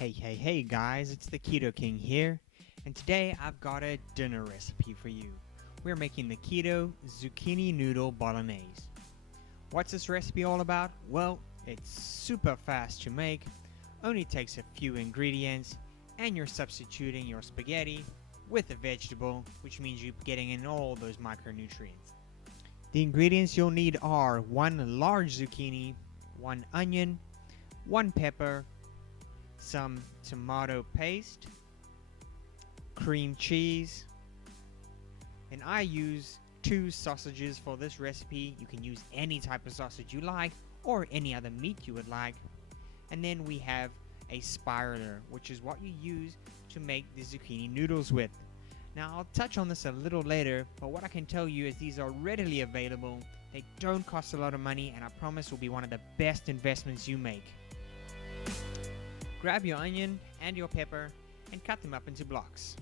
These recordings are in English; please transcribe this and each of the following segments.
Hey guys, it's the Keto King here, and today I've got a dinner recipe for you. We're making the Keto Zucchini Noodle Bolognese. What's this recipe all about? Well, it's super fast to make, only takes a few ingredients, and you're substituting your spaghetti with a vegetable, which means you're getting in all those micronutrients. The ingredients you'll need are 1 large zucchini, 1 onion, 1 pepper, some tomato paste, cream cheese, and I use 2 sausages for this recipe. You can use any type of sausage you like or any other meat you would like. And then we have a spiraler, which is what you use to make the zucchini noodles with. Now I'll touch on this a little later, but what I can tell you is these are readily available, they don't cost a lot of money, and I promise will be one of the best investments you make. Grab your onion and your pepper and cut them up into blocks.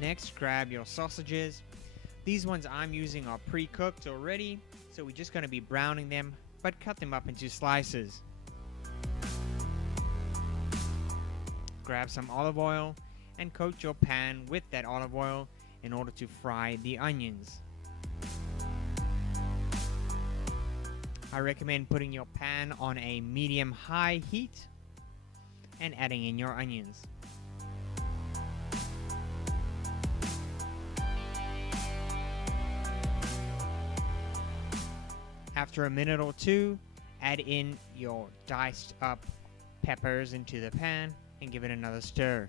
Next, grab your sausages. These ones I'm using are pre-cooked already, so we're just going to be browning them, but cut them up into slices. Grab some olive oil and coat your pan with that olive oil in order to fry the onions. I recommend putting your pan on a medium-high heat and adding in your onions. After a minute or two, add in your diced up peppers into the pan and give it another stir.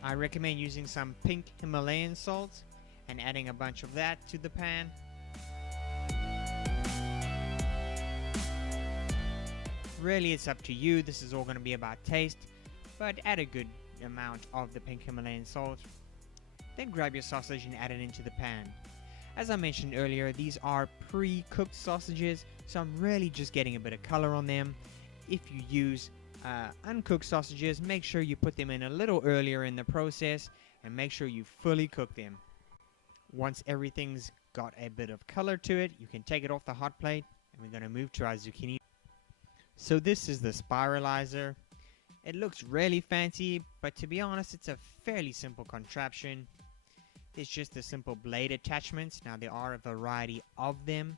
I recommend using some pink Himalayan salt and adding a bunch of that to the pan. Really, it's up to you. This is all going to be about taste, but add a good amount of the pink Himalayan salt. Then grab your sausage and add it into the pan. As I mentioned earlier, these are pre-cooked sausages, so I'm really just getting a bit of color on them. If you use uncooked sausages, make sure you put them in a little earlier in the process and make sure you fully cook them. Once everything's got a bit of color to it, you can take it off the hot plate and we're going to move to our zucchini. So this is the spiralizer. It looks really fancy, but to be honest, it's a fairly simple contraption. It's just the simple blade attachments. Now there are a variety of them.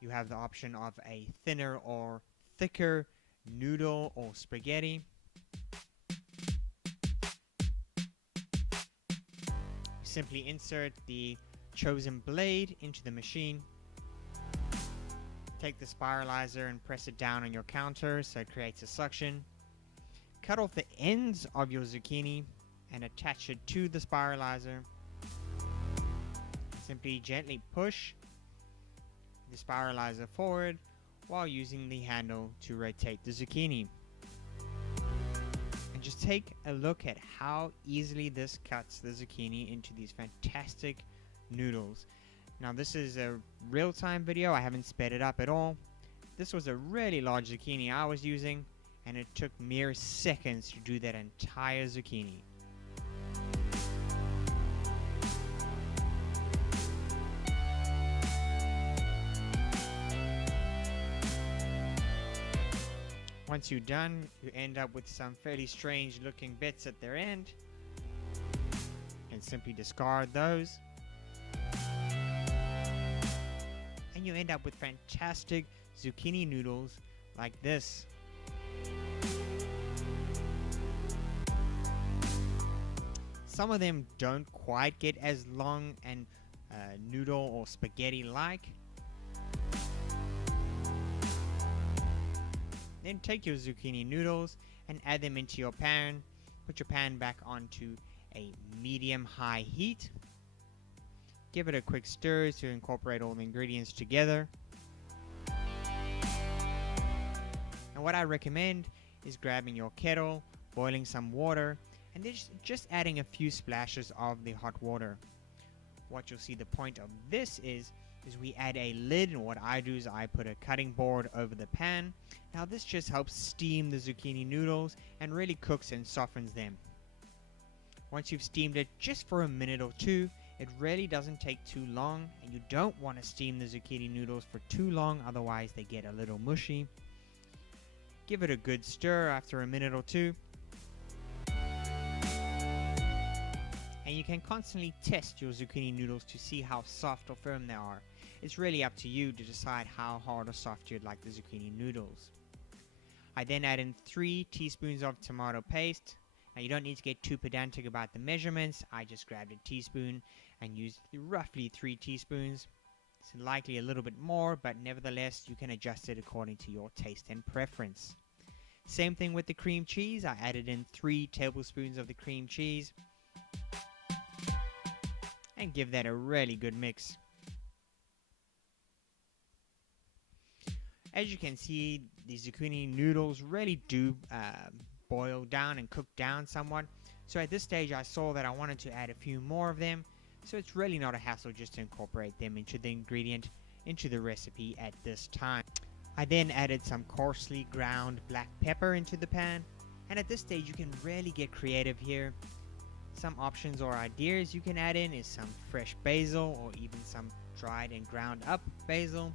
You have the option of a thinner or thicker noodle or spaghetti. Simply insert the chosen blade into the machine. Take the spiralizer and press it down on your counter so it creates a suction. Cut off the ends of your zucchini and attach it to the spiralizer. Simply gently push the spiralizer forward while using the handle to rotate the zucchini. And just take a look at how easily this cuts the zucchini into these fantastic noodles. Now this is a real-time video, I haven't sped it up at all. This was a really large zucchini I was using, and it took mere seconds to do that entire zucchini. Once you're done, you end up with some fairly strange looking bits at their end, and simply discard those. And you end up with fantastic zucchini noodles like this. Some of them don't quite get as long and noodle or spaghetti like. Then take your zucchini noodles and add them into your pan. Put your pan back onto a medium-high heat. Give it a quick stir to incorporate all the ingredients together. And what I recommend is grabbing your kettle, boiling some water, and then just adding a few splashes of the hot water. What you'll see the point of this is we add a lid, and what I do is I put a cutting board over the pan. Now this just helps steam the zucchini noodles and really cooks and softens them. Once you've steamed it just for a minute or two, it really doesn't take too long, and you don't want to steam the zucchini noodles for too long, otherwise they get a little mushy. Give it a good stir after a minute or two, and you can constantly test your zucchini noodles to see how soft or firm they are. It's really up to you to decide how hard or soft you'd like the zucchini noodles. I then add in 3 teaspoons of tomato paste. Now you don't need to get too pedantic about the measurements. I just grabbed a teaspoon and used roughly 3 teaspoons. It's likely a little bit more, but nevertheless you can adjust it according to your taste and preference. Same thing with the cream cheese. I added in 3 tablespoons of the cream cheese and give that a really good mix. As you can see, the zucchini noodles really do boil down and cook down somewhat. So at this stage I saw that I wanted to add a few more of them. So it's really not a hassle just to incorporate them into the recipe at this time. I then added some coarsely ground black pepper into the pan. And at this stage you can really get creative here. Some options or ideas you can add in is some fresh basil, or even some dried and ground up basil,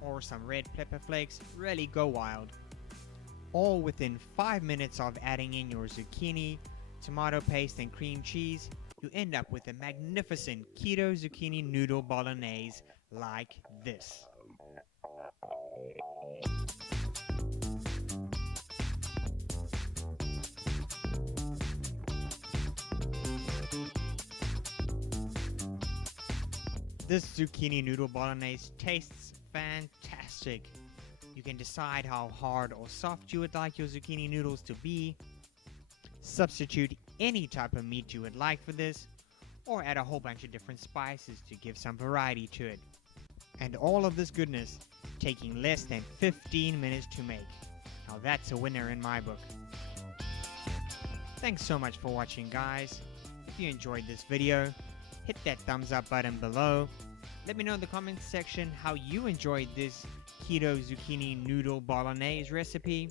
or some red pepper flakes. Really go wild. All within 5 minutes of adding in your zucchini, tomato paste and cream cheese, you end up with a magnificent Keto Zucchini Noodle Bolognese like this. This zucchini noodle bolognese tastes fantastic. You can decide how hard or soft you would like your zucchini noodles to be. Substitute any type of meat you would like for this, or add a whole bunch of different spices to give some variety to it. And all of this goodness taking less than 15 minutes to make. Now that's a winner in my book. Thanks so much for watching, guys. If you enjoyed this video, hit that thumbs up button below. Let me know in the comments section how you enjoyed this Keto Zucchini Noodle Bolognese recipe,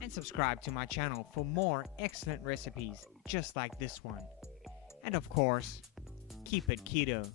and subscribe to my channel for more excellent recipes just like this one. And of course, keep it keto.